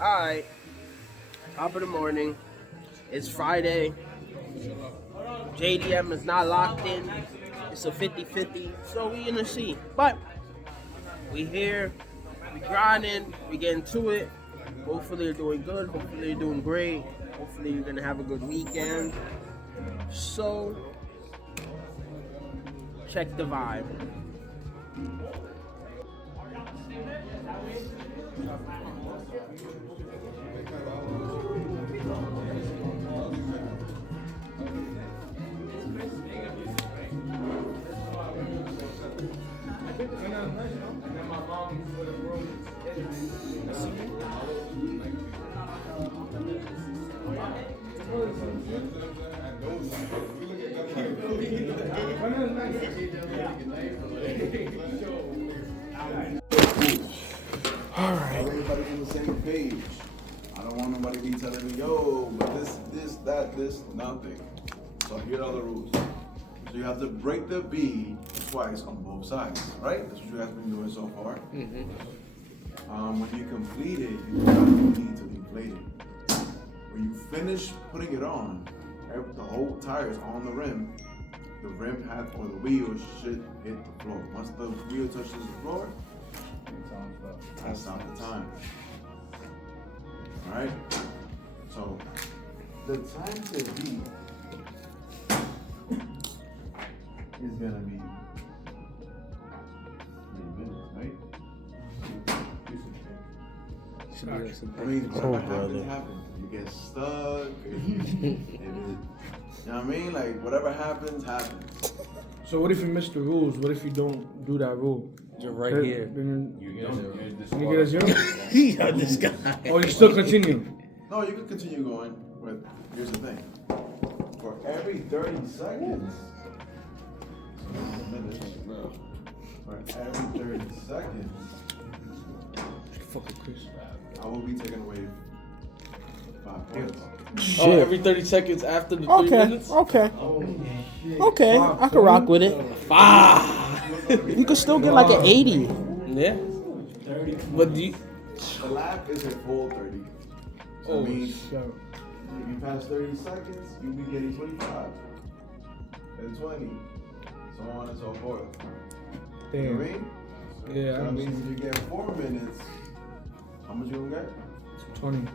Alright, top of the morning. It's Friday. JDM is not locked in. It's a 50-50, so we gonna see. But we here, we grinding, we getting to it. Hopefully you're doing good, hopefully you're doing great. Hopefully you're gonna have a good weekend. So check the vibe. All right. Everybody's on the same page. I don't want nobody to be telling me, yo, but this, that, this, nothing. So here are the rules. So you have to break the bead twice on both sides, right? That's what you guys been doing so far. When you complete it, you have the bead to inflate it. When you finish putting it on, the whole tire is on the rim pad or the wheel should hit the floor. Once the wheel touches the floor, that's not the time. Alright? So, the time to beat is gonna be 3 minutes, right? I mean, whatever happens. You get stuck. You know what I mean? Like, whatever happens. So what if you miss the rules? What if you don't do that rule? You're right here. You get a zero? Yo, this guy. Or you still continue? No, you can continue going, but here's the thing. For every 30 seconds, for every 30 seconds, Fuck with Chris. I will be taking away 5 points. Oh, every 30 seconds after the 3 minutes? Okay. Okay, I can rock with it. You could still get like an 80. Yeah. But do you... The lap is a full 30. So that means if you pass 30 seconds, you'll be getting 25. And 20. So on and so forth. Damn. You know what I mean? Yeah, So that means if you get 4 minutes, how much you gonna get? 20.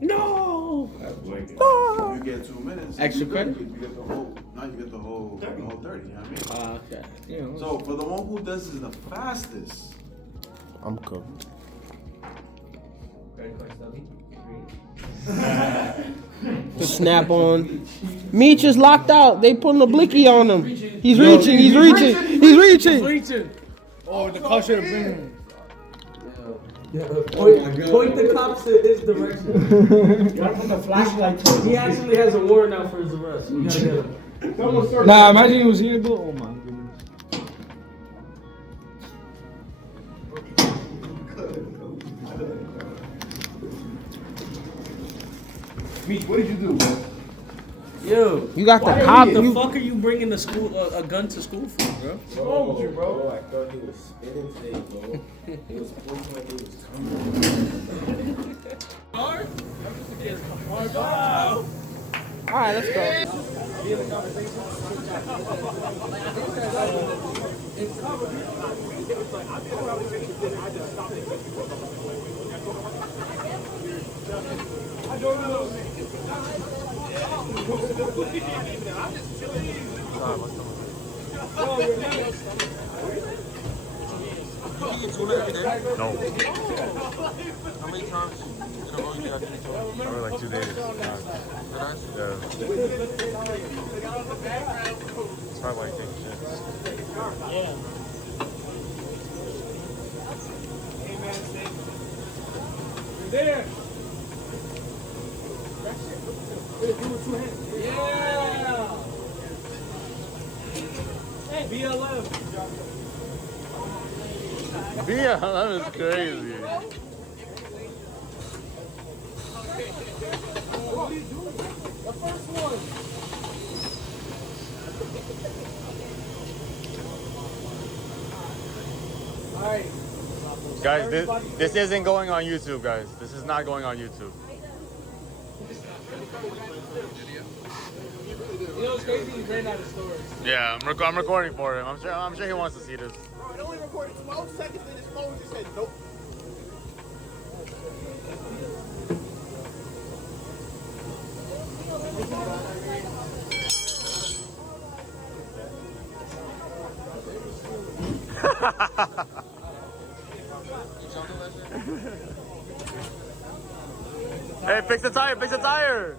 No! You get 2 minutes. Extra credit? You get the whole. Now you get the whole 30. You know what I mean? Okay. Yeah. So for the one who does this the fastest, I'm cooked. Snap on. Meech is locked out. They putting a blicky on him. He's reaching. He's reaching. He's reaching. Oh, the car should have been. Point the cops in his direction. You gotta put the flashlight to He actually has a warrant out for his arrest. You gotta get him. Nah, imagine he was here, though. Oh my goodness. Meech, what did you do, bro? Yo, You got the cop. the You, fuck are you bringing a gun to school for, bro? What's wrong with you, bro? I thought he was spitting today, bro. He was pointing like he was coming. all right, let's go. No. How many times in a row you got to Probably like 2 days. Yeah. It's probably like taking shit. Yeah. There. Yeah. Hey, BLM. Yeah, that is crazy. What are you doing? The first one. All right. Guys, this isn't going on YouTube, guys. This is not going on YouTube. You know what's crazy? He ran out of stories. Yeah, I'm recording for him. I'm sure he wants to see this. Bro, it only recorded 12 seconds and his phone just said nope. Hey, fix the tire, fix the tire.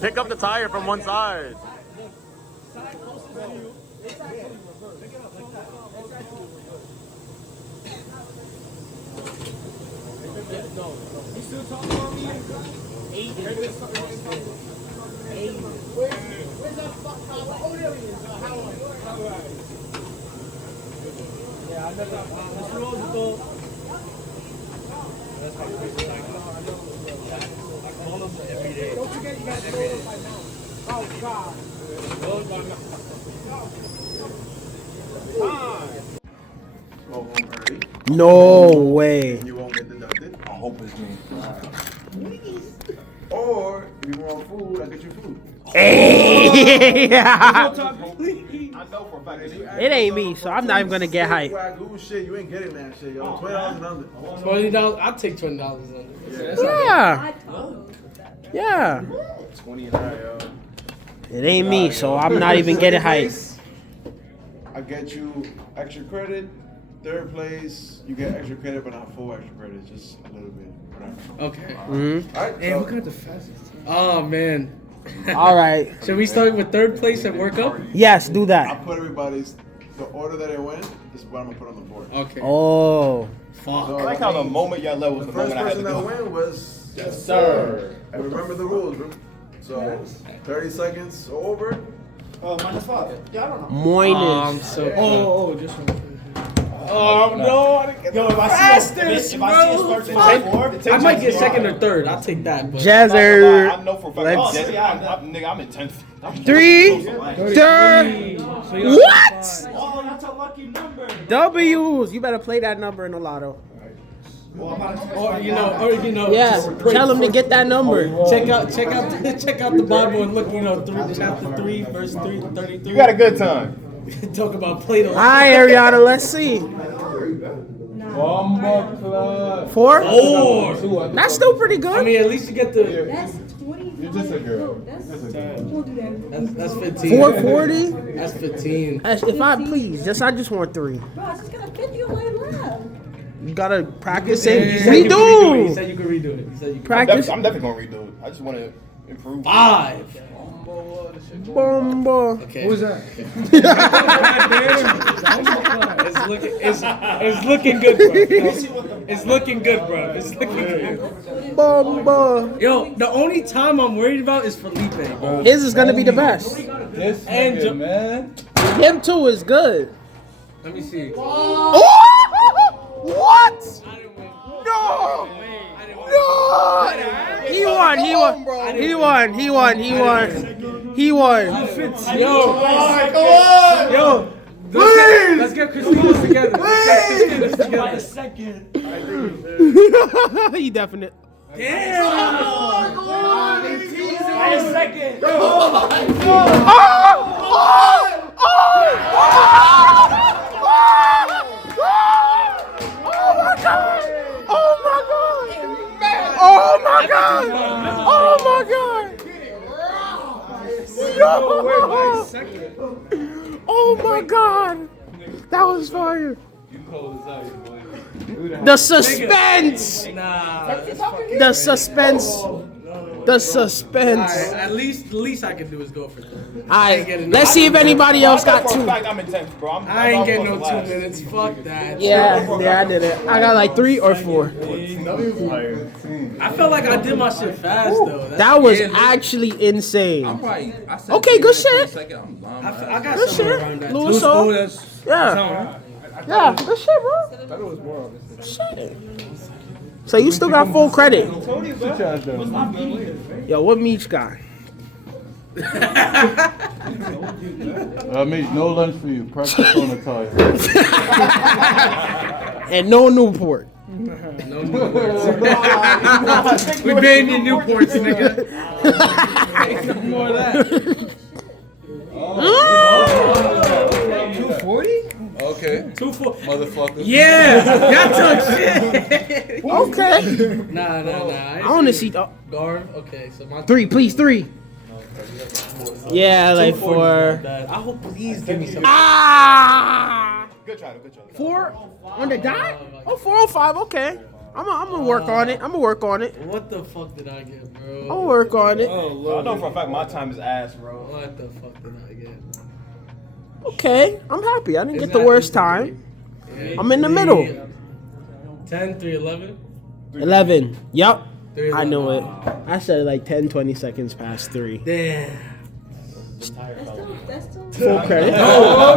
Pick up the tire from one side. Go home early. No way. You won't get deducted. I hope it's me. Or if you want food, I'll get you food. Hey! I know for a fact. It ain't me, so I'm not even gonna get hype. Wagyu shit, you ain't getting that shit, yo. $20 and under. $20. I'll take $20 under. Yeah. Yeah. 20 and higher, yo. It ain't me, so I'm not even getting hype. I get you extra credit. Third place, you get extra credit, but not full extra credit, just a little bit. Whatever. Okay. Mm-hmm. All right. Hey, so what got the fastest time? Oh man. All right. Should we start with third place and work up? Yes, do I that. put everybody's the order that it went is what I'm gonna put on the board. Okay. Oh. Fuck. So I like how the moment y'all left was the the first moment I had to person that go. went was Yes, sir. And remember the rules, bro. So 30 seconds over. Minus 5. Yeah, I don't know. Moinus. So Just one. no. Yo, if I see it starts in 10-4, I might get second or third. I'll take that. But Jazzer. I know for a fact. Let's- Oh, nigga, I'm in 10th. 3, 2, what? Oh, that's a lucky number. W's. You better play that number in the lotto. or you know. Yeah. just pray Tell him to for- get that number. Check out the Bible and look. Chapter 3, verse 33. You got a good time. Talk about Plato. All right, Ariana. Let's see. Bomba club. 4. Oh, That's still pretty good. I mean, at least you get the. That's 20. You're just a girl. We'll do that. That's 15. 440. That's 15. If I please, I just want 3. Bro, I just gotta 50 on my lap. You gotta practice He it. said you could redo it. He Redo. said you could redo it. He said you could. Practice. I'm definitely gonna redo it. I just want to improve. 5. Bomba. Okay. Who was that? It's looking good, bro. It's looking good, bro. It's looking good. Bomba. Yo, the only time I'm worried about is Felipe, bro. His is gonna be the best. This And nigga, man. Him too is good. Let me see. Oh! What? I didn't win. No! I didn't win. No! He won. He won. He won. He won. He won. He won. Yo, let's get Christina's together. Let's get Christina's together. He definite. Damn. Oh my god! Oh my god! Oh my god! That was fire! The suspense! Nah. The suspense! The suspense! Alright, at least I can do is go for 2. Alright, let's see if anybody else got For a 2. fact, I'm in 10th, bro. I ain't getting no 2 minutes. Fuck that. Yeah, I did it. I got like 3 or 4. I felt like I did my shit fast though. That was actually insane. Okay, good shit. I got Good somewhere shit. around that. Luso. Yeah. Yeah, good shit, bro. Shit. So you still got full credit. Charge them. Yo, what Meech got? Meech, no lunch for you. Practice on the tire. And no Newport. No Newports. We banned your Newports, nigga. Ain't no more of that. 240? Okay. 240. Motherfucker. Yeah, that took shit. Okay. Nah. I want to see. Guard. Okay, so my 3, please, 3. Yeah, like 4. I hope please give me some. Ah! Good try. 4 on the dot? Oh, 4 on 5. Okay. I'm gonna work on it. What the fuck did I get, bro? I'll work on it. Oh, I Lord. know for a fact my time is ass, bro. What the fuck did I get? Okay. I'm happy. I didn't get the It's worst not- time. Yeah, I'm in the middle. 10, 3, 11. 11. Yup. 3, I knew it. I said like 10, 20 seconds past 3. Damn. That's still. Full credit. Uh-oh,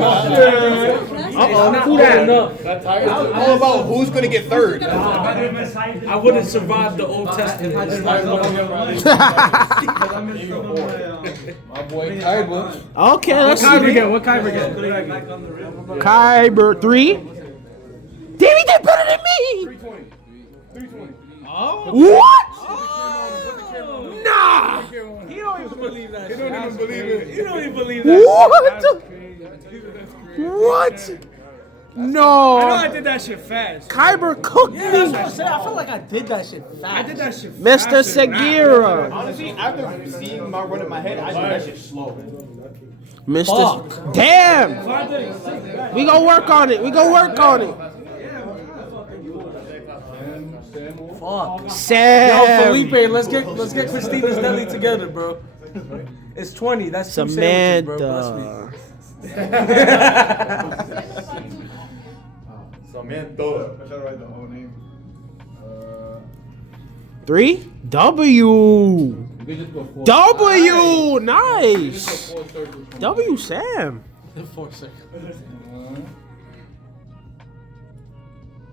Who that? All about who's gonna get third. I wouldn't survive the Old Testament. My boy Kyber. Okay, let's see. What Kyber get? Kyber 3. Davey did better than me. 320. What? Nah. He don't even believe that. He don't even believe it. He don't even believe that. What? I know No. I did that shit fast. Kyber cooked Yeah, that's me. what I'm saying. I feel like I did that shit fast. I did that shit fast. Mr. Segura. Honestly, after seeing my run in my head, I do that shit slow. Mr. Damn. We gonna work on it. Fuck. Sam. Yo, Felipe, let's get Christina's deli together, bro. It's 20. That's 2 sandwiches, bro. Bless me. Samantha. I should write the whole name. 3. W. We just go 4. W. Nice. W. Sam. 4 seconds.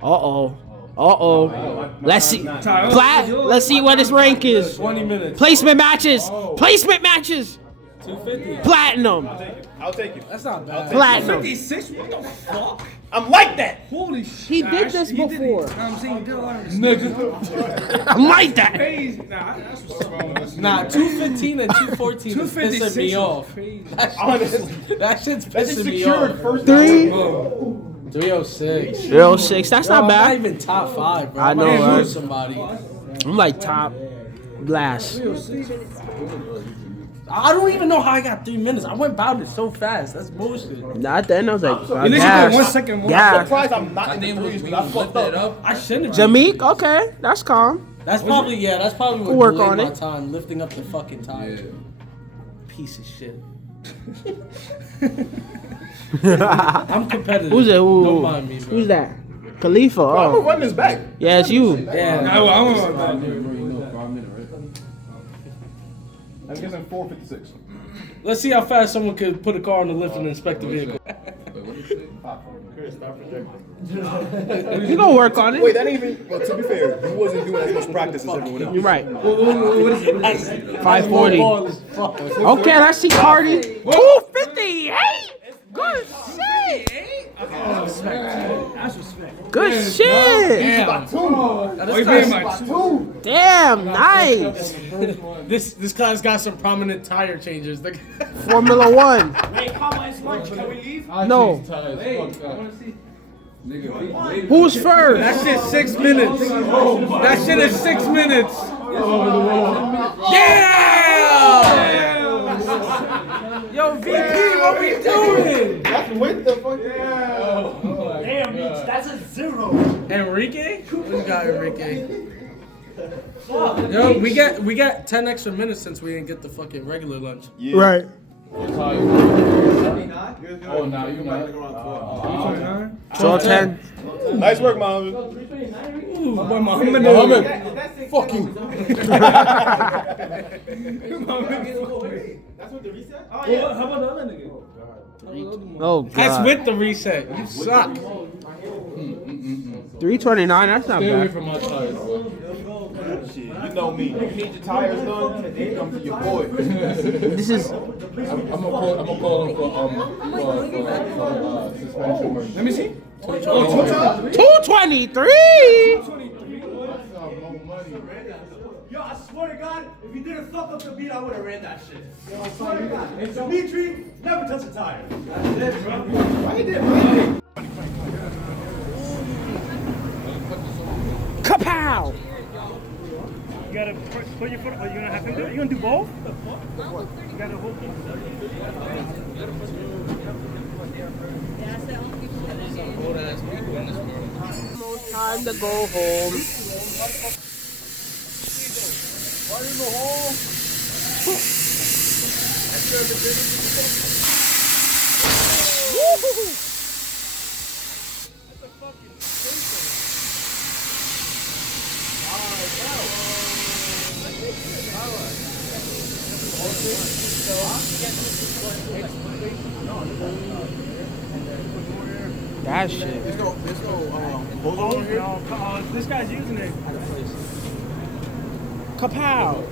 Uh-oh. Let's see. Let's see what his rank is. 20 minutes. Placement matches. 250. Platinum. I'll take it. That's not bad. Platinum. 56? What the fuck? I'm like that. Holy shit. He did this before. I'm saying he did a lot of I'm like that. Nah, 215 and 214 is pissing me off. That shit's pissing me off. 3. 306. 306. That's Bro, not I'm not bad. even top 5, bro. I know, might right? lose somebody. I'm like top last. I don't even know how I got 3 minutes. I went about it so fast. That's bullshit. Nah, at the end I was like, At least you did 1 second more. I'm Yeah. surprised I'm not in the threes because I fucked up. I shouldn't. Jameek, okay, that's calm. That's probably what We'll work delayed on my it. time, lifting up the fucking tire. Piece of shit. I'm competitive. Who's that? Don't mind me, bro. Who's that? Khalifa. I'm gonna Oh, run this back. yeah, it's you. Yeah. I'm guessing 456. Let's see how fast someone could put a car on the lift and inspect the vehicle. You gonna work on Wait, it. that ain't even. Well, to be fair, you wasn't doing as much practice as everyone else. You're right. What is it? 540. Okay, let's see Cardi. 250. Hey, good shit. Good shit. Damn, nice. This guy's got some prominent tire changes. Formula One. No. Who's first? That shit's 6 minutes. That shit is 6 minutes. Yeah! Yo, VP, what we doing? That's with the fuck. Enrique? We got Enrique. Yo, we got 10 extra minutes since we didn't get the fucking regular lunch. Right. Oh, now you not. 12:10. Nice work, Mom. Muhammad. Fuck you. Oh That's God. with the reset. You suck. $329. That's not Stay away bad. from my tires, bro. Shit, you know me. You need your tires done, you come to your boy. This is I'm gonna call him for suspension. Let me see. 223. Yo, I swear to God, if you didn't fuck up the beat, I would have ran that shit. Yo, I swear to God. And Dimitri, never touch a tire. That's it, bro. Why you did, bro? Kapow! You gotta put your foot. Are you gonna have to do it? You gonna do both? You gotta hold it. Almost time to go home. Woo-hoo-hoo. That shit. There's no hose over here. No, this guy's using it. Kapow!